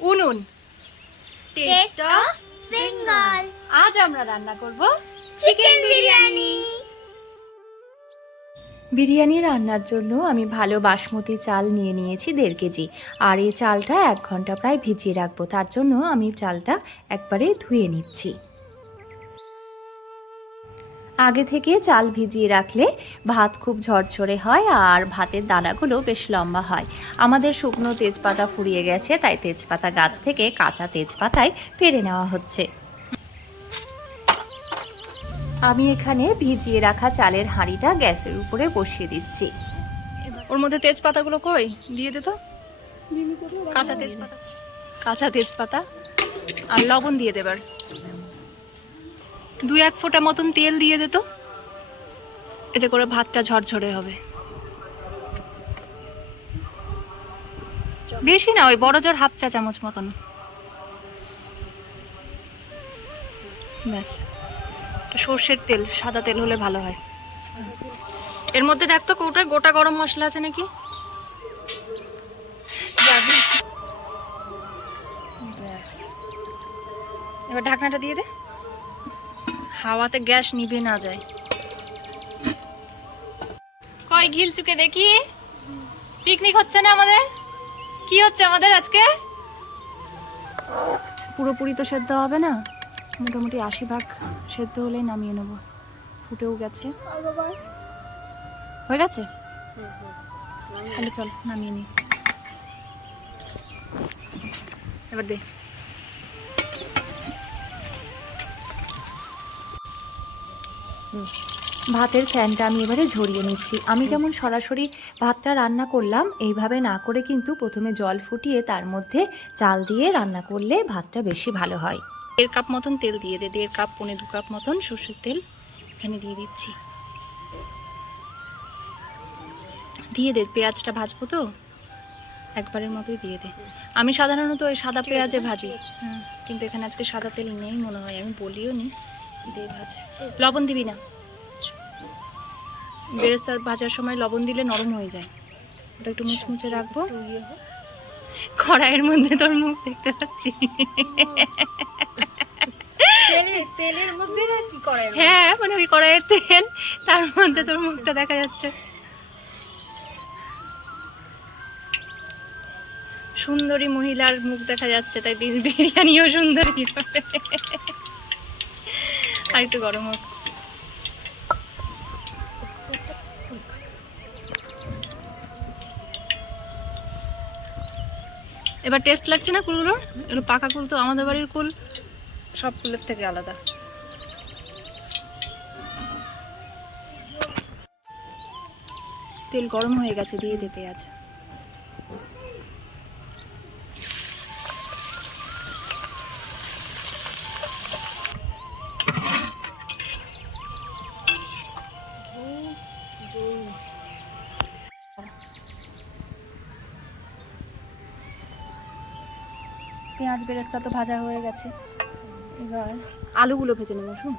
উনুন। Test of Bengal আজ আমরা রান্না করব চিকেন বিরিয়ানি বিরিয়ানি রান্নার জন্য আমি ভালো বাসমতি চাল নিয়ে নিয়েছি দেড় কেজি। আর এই চালটা এক ঘণ্টা প্রায় ভিজিয়ে রাখব। তার জন্য আমি চালটা একবারে ধুয়ে নিচ্ছি। আগে থেকে চাল ভিজিয়ে রাখলে ভাত খুব ঝরঝরে হয় আর ভাতের দানাগুলো বেশ লম্বা হয়। আমাদের শুকনো তেজপাতা ফুরিয়ে গেছে, তাই তেজপাতা গাছ থেকে কাঁচা তেজপাতায় পেরে নেওয়া হচ্ছে। আমি এখানে ভিজিয়ে রাখা চালের হাঁড়িটা গ্যাসের উপরে বসিয়ে দিচ্ছি। ওর মধ্যে তেজপাতাগুলো কই? দিয়ে দে তো। কাঁচা তেজপাতা। কাঁচা তেজপাতা। আর লবণ দিয়ে দেবার দুই এক ফোঁটা মতন তেল দিয়ে দে তো। এতে করে ভাতটা ঝরঝরে হবে। বেশি না, ওই বড় জোর হাফ চা চামচ মতন। ব্যাস। সর্ষের তেল, সাদা তেল হলে ভালো হয়। এর মধ্যে দেখ তো কৌটায় গোটা গরম মশলা আছে নাকি? এবার ঢাকনাটা দিয়ে দে। হাওয়াতে গ্যাস নিভে না যায়। কয় ঘিল চুকে দেখি? পিকনিক হচ্ছে না আমাদের? কি হচ্ছে আমাদের আজকে? পুরোপুরি তো সেদ্ধ হবে না। মোটামুটি আশি ভাগ সেদ্ধ হলেই নামিয়ে নেব। ফুটেও গেছে। হয়ে গেছে? তাহলে চল, নামিয়ে নি। এবার দে। ভাতের ফ্যানটা আমি এবারে ঝরিয়ে নিচ্ছি। আমি যেমন সরাসরি ভাতটা রান্না করলাম এইভাবে না করে কিন্তু প্রথমে জল ফুটিয়ে তার মধ্যে চাল দিয়ে রান্না করলে ভাতটা বেশি ভালো হয়। দেড় কাপ মতন তেল দিয়ে দে দেড় কাপ পৌনে দু কাপ মতন সর্ষের তেল এখানে দিয়ে দিচ্ছি। দিয়ে দে পেঁয়াজটা ভাজবো তো? একবারের মতোই দিয়ে দে। আমি সাধারণত ওই সাদা পেঁয়াজে ভাজি। কিন্তু এখানে আজকে সাদা তেল নেই মনে হয় আমি বলিও নি। ভাজ। লবণ দিবি না? বেরেস্তার ভাজার সময় লবণ দিলে নরম হয়ে যায়। ওটা একটু মুচমুচে রাখব। কড়াইয়ের মধ্যে তোর মুখ দেখতে পাচ্ছি। তেলের তেলের মধ্যে কি করে হ্যাঁ মানে ওই কড়াইয়ের তেল তার মধ্যে তোর মুখটা দেখা যাচ্ছে। সুন্দরী মহিলার মুখ দেখা যাচ্ছে তাই বিরিয়ানিও সুন্দরী। আর একটু গরম হোক। এবার টেস্ট লাগছে না কুলগুলো এগুলো পাকা কুল তো, আমাদের বাড়ির কুল সব কুলের থেকে আলাদা। তেল গরম হয়ে গেছে, দিয়ে দিতে পেঁয়াজ পেঁয়াজ বেরেস্তা তো ভাজা হয়ে গেছে। এবার আলুগুলো ভেজে নেব শুন।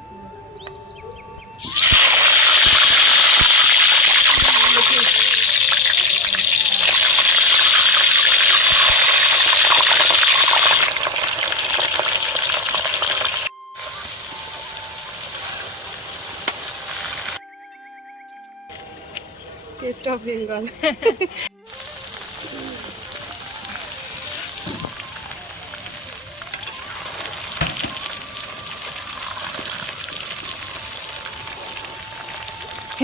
টেস্ট অফ বেঙ্গল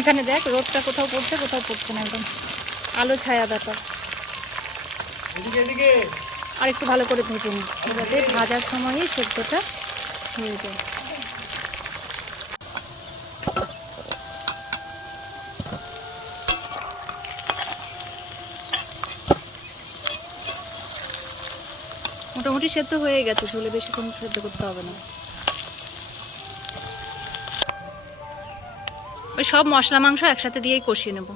এখানে দেখ রোদটা কোথাও পড়ছে কোথাও পড়ছে না একদম। আলো ছায়া ব্যাপার। আর একটু ভালো করে ভেজে নিই যাতে ভাজার সময়ই সেদ্ধটা হয়ে যায়। মোটামুটি সেদ্ধ হয়ে গেছে ঝোলে বেশিক্ষণ সেদ্ধ করতে হবে না। ওই সব মশলা মাংস একসাথে দিয়েই কষিয়ে নেব।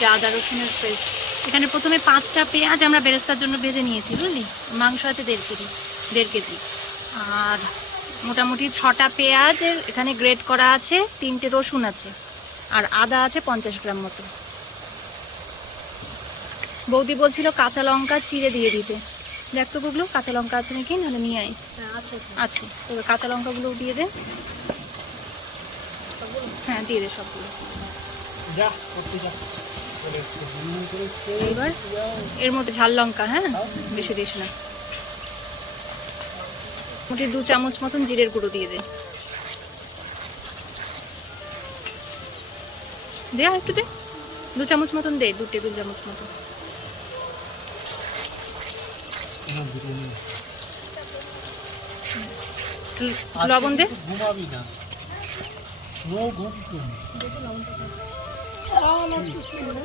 যে আদা রসুনের পেস্ট এখানে প্রথমে পাঁচটা পেঁয়াজ আমরা বেরেস্তার জন্য ভেজে নিয়েছি বুঝলি? মাংস আছে দেড় কেজি দেড় কেজি। আর মোটামুটি ছটা পেঁয়াজের এখানে গ্রেট করা আছে তিনটে রসুন আছে আর আদা আছে পঞ্চাশ গ্রাম মতো। বৌদি বলছিল কাঁচা লঙ্কা চিড়ে দিয়ে দিতে। দেখ তো গুগলো কাঁচা লঙ্কা আছে নাকি? নাহলে নিয়ে আয়। আচ্ছা আছে এবার কাঁচা লঙ্কাগুলো দিয়ে দে। হ্যাঁ দিয়ে দে সবগুলো। যাও। এর মধ্যে ঝাল লঙ্কা হ্যাঁ। বেশি দিস না। মোটামুটি দু চামচ মতন জিরের গুঁড়ো দিয়ে দে। দে আর একটু দে। দু চামচ মতন দে দু টেবিল চামচ মতন হ্যাঁ, বিরিয়ানি। একটু লবণ দে। ঘুমাবি না নো ঘুম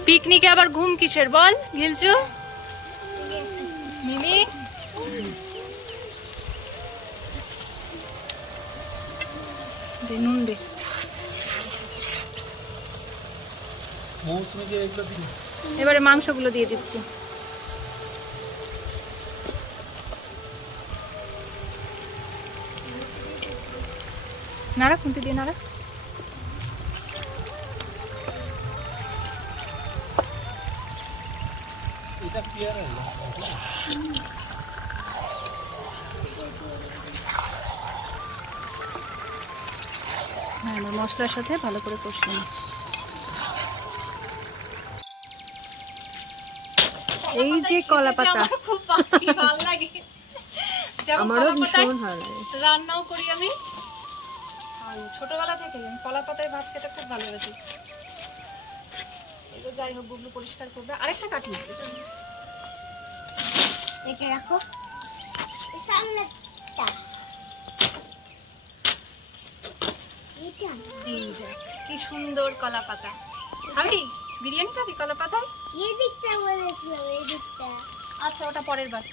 পিকনিকে আবার ঘুম কিসের? বল গিলচু। মিমি। দে নুন দে। এবারে মাংসগুলো দিয়ে দিচ্ছি। নাড়া খুন্তি দিয়ে নাড়া। হ্যাঁ মশলার সাথে ভালো করে কষিয়ে নিই এই যে কলা পাতা। খুব ভালো লাগে। আমারও ভীষণ ভালো লাগে। রান্নাও করি আমি। ছোটবেলা থেকে আমি কলা পাতায় ভাত খেতে খুব ভালোবাসি। এগুলো যাই হোক গুগলো পরিষ্কার করবে। আরেকটা কাটি দেখে রাখো। সামনে এই দেখ, কি সুন্দর কলা পাতা। খাবি? বিরিয়ানি খাবি কলা পাতায়? এই দিকটা বলেছিলাম এই দিকটা আচ্ছা ওটা পরের বার।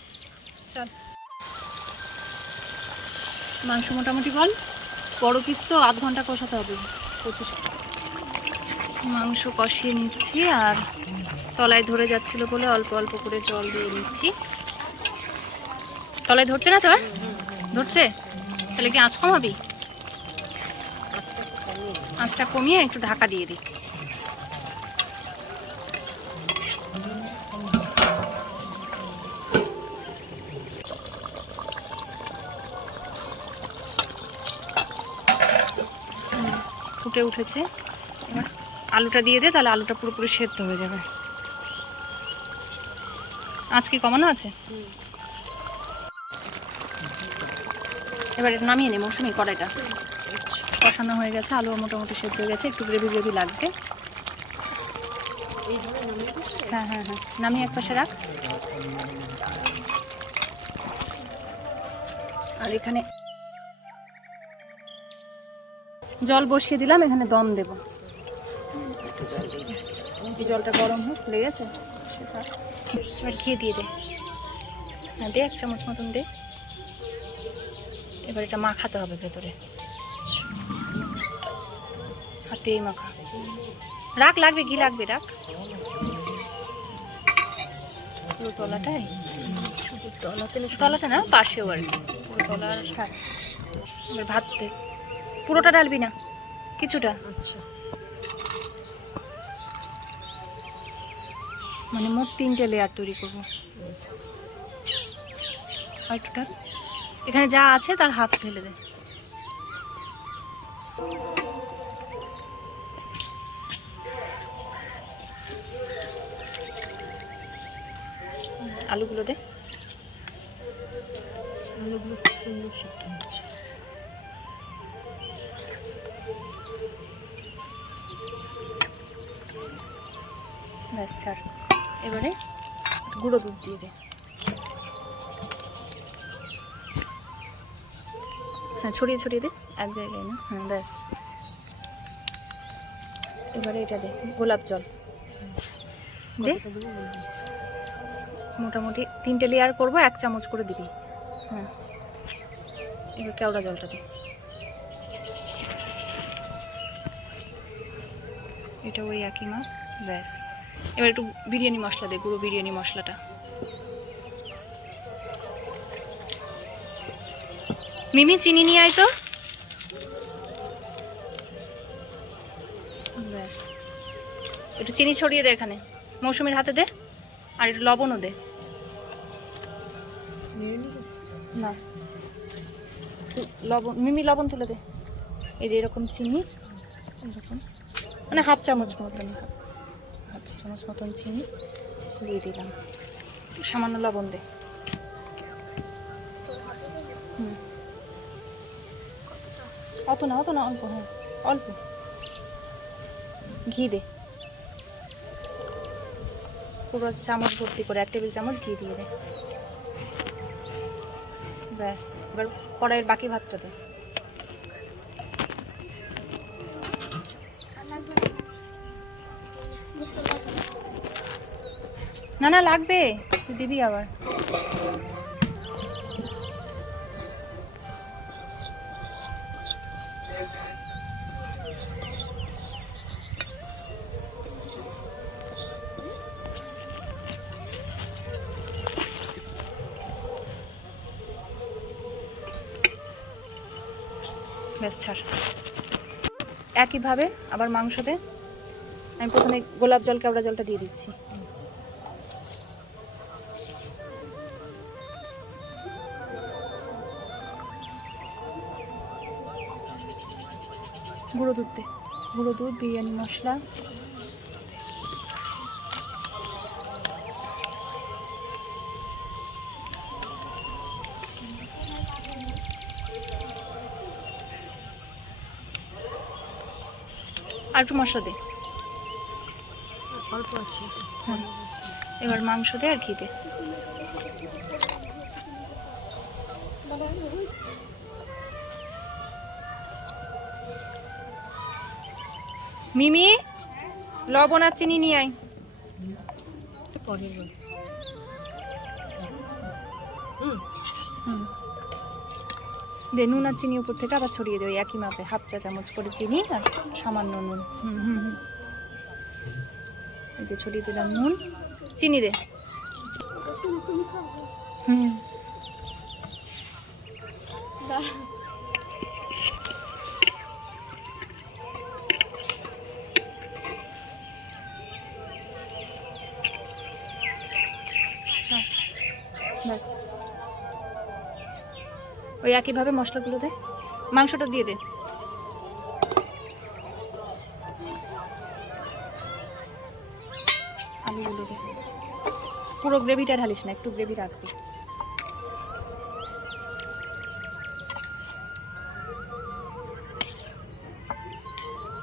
চল। মাংস মোটামুটি বল। বড় পিস তো আধ ঘণ্টা কষাতে হবে, পঁচিশ মাংস কষিয়ে নিচ্ছি আর তলায় ধরে যাচ্ছিল বলে অল্প অল্প করে জল দিয়ে নিচ্ছি। তলায় ধরছে না তোর? ধরছে? তাহলে কি আঁচ কমাবি? আঁচটা কমিয়ে একটু ঢাকা দিয়ে দিই ফুটে উঠেছে। এবার আলুটা দিয়ে দে, তাহলে আলুটা পুরোপুরি সেদ্ধ হয়ে যাবে। আজ কি কমানো আছে? এবার নামিয়ে নে মৌসুমি কড়াইটা। কষানো হয়ে গেছে আলু মোটামুটি সেদ্ধ হয়ে গেছে, একটু গ্রেভি গ্রেভি লাগবে। হ্যাঁ হ্যাঁ হ্যাঁ নামিয়ে এক পাশে রাখ। আর এখানে জল বসিয়ে দিলাম, এখানে দম দেব। জলটা গরম হোক, লেগেছে? এবার ঘি দিয়ে দে। হ্যাঁ দে এক চামচ মতন দে। এবার এটা মাখাতে হবে ভেতরে। হাতেই মাখা। রাখ, লাগবে, ঘি লাগবে, রাখ। পুরো তলাটাই তলাতে তলাতে না, পাশেও আর কি। পুরো তলার ভাত দে। পুরোটা ঢালবি না কিছুটা। আচ্ছা। মানে মোট তিনটে লেয়ার তৈরি করব। আর একটু এখানে যা আছে তার হাফ ঢেলে দে। আলুগুলো দে। আলুগুলো খুব সুন্দর ব্যাস, ছাড়। এবারে গুঁড়ো দুধ দিয়ে দে। হ্যাঁ ছড়িয়ে ছড়িয়ে দে। এক জায়গায় না? হ্যাঁ ব্যাস। এবারে এটা দে, গোলাপ জল। দে। মোটামুটি তিনটে লেয়ার করব, এক চামচ করে দিবি। হ্যাঁ। এবার কেওড়া জলটা দে। এটা ওই একই মাছ ব্যাস। এবার একটু বিরিয়ানি মশলা দে গুঁড়ো বিরিয়ানি মশলাটা। মিমি, চিনি নিয়ে আয় তো। ব্যাস। চিনি ছড়িয়ে দে এখানে। মৌসুমীর হাতে দে, আর একটু লবণও দে। না। লবণ, মিমি লবণ তুলে দে। এই যে এরকম চিনি, এরকম। মানে হাফ চামচ মতন। চামচ মতন চিনি দিয়ে দিলাম। সামান্য লবণ দে। হুম। অত না অত না অল্প হ্যাঁ অল্প। ঘি দে। পুরো চামচ ভর্তি করে এক টেবিল চামচ ঘি দিয়ে দে। ব্যাস এবার কড়াইয়ের বাকি ভাতটা দে। না না, লাগবে। তুই দিবি আবার। ছাড়। একইভাবে আবার মাংস দে। আমি প্রথমে গোলাপ জল কেওড়া জলটা দিয়ে দিচ্ছি। গুঁড়ো দুধ দে। গুঁড়ো দুধ বিরিয়ানি মশলা। আর একটু মশলা দে। অল্প আছে। হ্যাঁ। এবার মাংস দে আর ঘি দে। মিমি, লবণ আর চিনি নিয়ে আয়। দে নুন আর চিনি উপর থেকে আবার ছড়িয়ে দে একই মাপে। হাফ চা চামচ করে চিনি আর সামান্য নুন। হুম হুম হুম এই যে ছড়িয়ে দিলাম নুন। চিনি দে। হুম। একইভাবে মশলাগুলো দে মাংসটা দিয়ে দে। আলুগুলো দে। পুরো গ্রেভিটা ঢালিস না, একটু গ্রেভি রাখবি।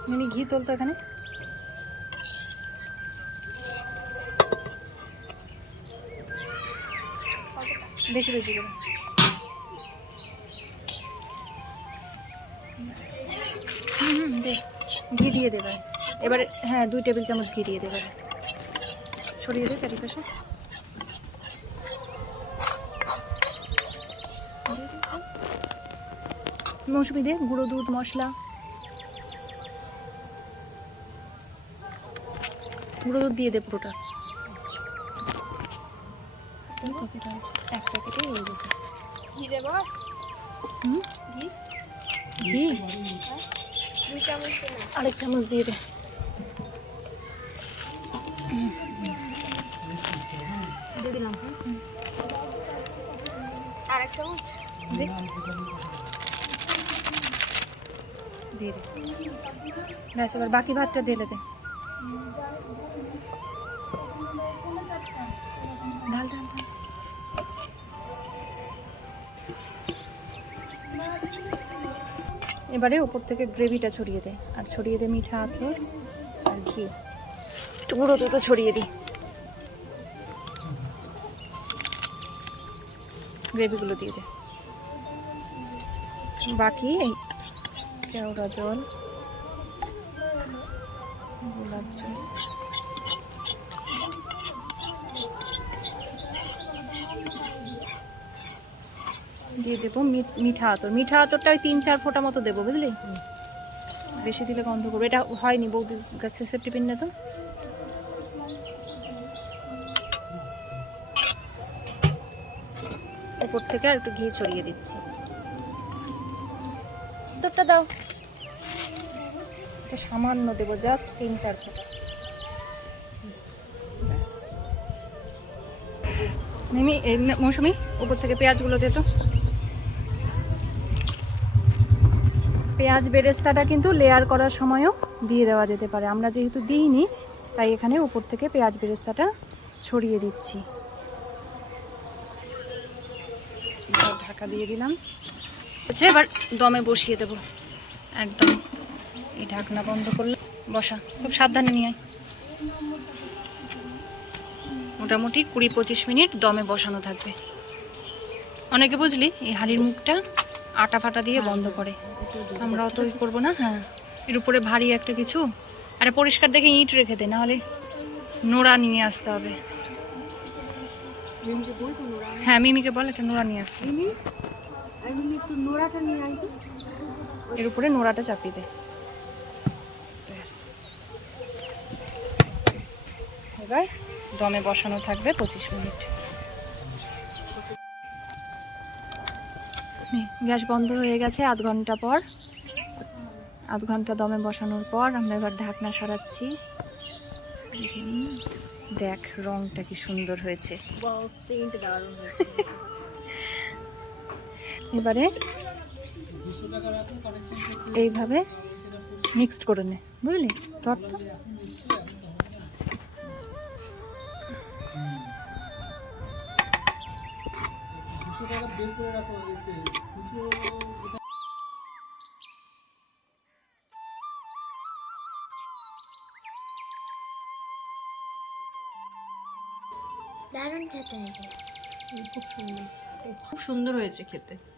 মিনি, ঘি তোল তো এখানে। বেশি বেশি করে। দে ঘি দিয়ে দেবে এবারে হ্যাঁ দুই টেবিল চামচ ঘি দিয়ে দেবে ছড়িয়ে দে চারিপাশে। মৌসুমি দে গুঁড়ো দুধ মশলা। গুঁড়ো দুধ দিয়ে দে পুরোটা। প্যাকেট এক প্যাকেটে এই দুধ ঘি দেবো? ঘি? ঘি? আরেক চামচ দিয়ে দে দিয়ে দিলাম হ্যাঁ আর এক চামচ দে দিয়ে দে ব্যাস এবার বাকি ভাতটা ঢেলে দে ঢাল ঢাল এবারে ওপর থেকে গ্রেভিটা ছড়িয়ে দে। আর ছড়িয়ে দে মিঠা আখে আর ঘি। একটু গুঁড়ো দুটো ছড়িয়ে দিই। গ্রেভিগুলো দিয়ে দে। বাকি এই কেওড়া জল, গোলাপ জল। দিয়ে দেবো মিঠা আতর। মিঠা আতরটা ওই তিন চার ফোঁটা মতো দেবো বুঝলি? বেশি দিলে গন্ধ করব। এটা হয়নি বৌদি গাছের সেফটি পিন না তো। উপর থেকে আর একটু ঘি ছড়িয়ে দিচ্ছি। আতরটা দাও। এটা সামান্য দেবো জাস্ট তিন চার ফোঁটা। মিমি মৌসুমি উপর থেকে পেঁয়াজগুলো দে তো। পেঁয়াজ বেরেস্তাটা কিন্তু লেয়ার করার সময়ও দিয়ে দেওয়া যেতে পারে। আমরা যেহেতু দিইনি, তাই এখানে উপর থেকে পেঁয়াজ বেরেস্তাটা ছড়িয়ে দিচ্ছি। ঢাকা দিয়ে দিলাম। আচ্ছা এবার দমে বসিয়ে দেবো। একদম। এই ঢাকনা বন্ধ করলে বসা, খুব সাবধানে নিয়ে আয়। মোটামুটি কুড়ি পঁচিশ মিনিট দমে বসানো থাকবে। অনেকে বুঝলি, এই হাঁড়ির মুখটা আটা ফাটা দিয়ে বন্ধ করে। আমরা অত ই করব না হ্যাঁ। এর উপরে ভারী একটা কিছু। আর পরিষ্কার দেখে ইট রেখে দে নাহলে নোড়া নিয়ে আসতে হবে। হ্যাঁ মিমিকে বল একটা নোড়া নিয়ে আসতে এর উপরে নোড়াটা চাপিয়ে দে। এবার দমে বসানো থাকবে পঁচিশ মিনিট। গ্যাস বন্ধ হয়ে গেছে আধ ঘণ্টা পর। আধ ঘণ্টা দমে বসানোর পর আমরা এবার ঢাকনা সরাচ্ছি। দেখ রংটা কি সুন্দর হয়েছে। এবারে এইভাবে মিক্সড করে নে বুঝলি? তোর তো দারুণ খেতে হয়েছে। খুব সুন্দর। খুব সুন্দর হয়েছে খেতে।